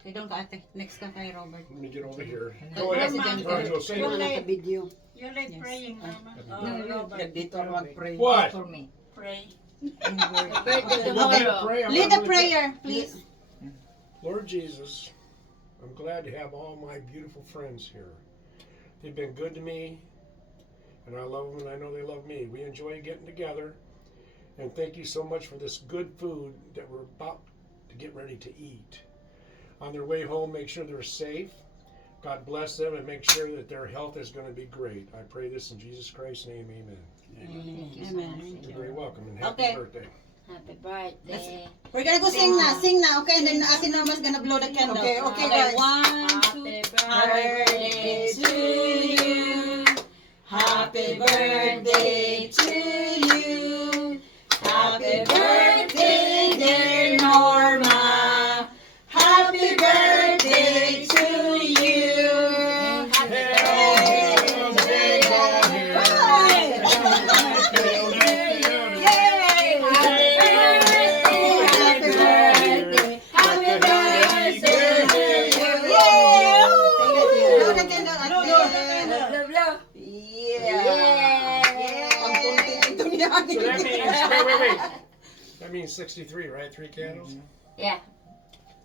Okay, doon ka ate. Next ka kay Robert. Let me get over here. Go Go ahead. President. All right, so say You're it. late. Video. You're late Yes. praying, Mama. Robert, dito mag-pray What? for me. Pray. Birthday Okay. Pray. I'm Lead gonna the prayer, please. Lord Jesus, I'm glad to have all my beautiful friends here. They've been good to me, and I love them, and I know they love me. We enjoy getting together, and thank you so much for this good food that we're about to get ready to eat. On their way home, make sure they're safe. God bless them, and make sure that their health is going to be great. I pray this in Jesus Christ's name, amen. Amen. You're very welcome, and happy Okay. birthday. Happy birthday. We're gonna go sing na, okay? And then Ate Norma's gonna blow the candle. Okay, okay, guys. 1, 2, birthday to you. Happy birthday to you. Happy birthday, dear Norma. Happy birthday to you. Happy birthday, So that means, wait. That means 63, right? 3 candles? Yeah.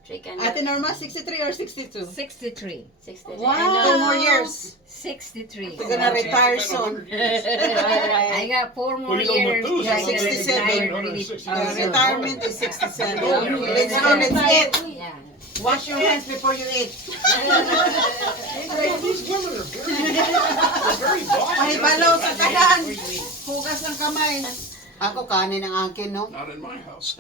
Three candles. Ate Norma, 63 or 62? 63. 63. Wow. 2 more years. 63. You're gonna retire soon. I got 4 more Well, you know, years. Methuselah till I get 67. retired, Under really. 67. Retirement is 67. Yeah. Let's go, let's eat. Yeah. Wash your hands before you eat. These women are very bossy. Ay, balo sa tahan. Hugas ng kamay. Ako kanin ang akin, no? Not in my house.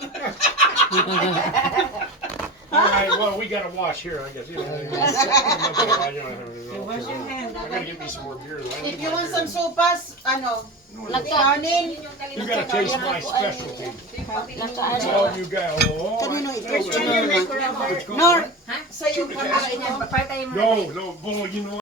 All right, well, we got to wash here, I guess. Wash your hands. I got to get me some more beer. If you want some sopas, ano, kanin. You got to taste my specialty. Lakasan. Oh, you got Kanino ito? Thank you. Nor, Ha? sa'yo, Papatayin mo na. No, bull, you know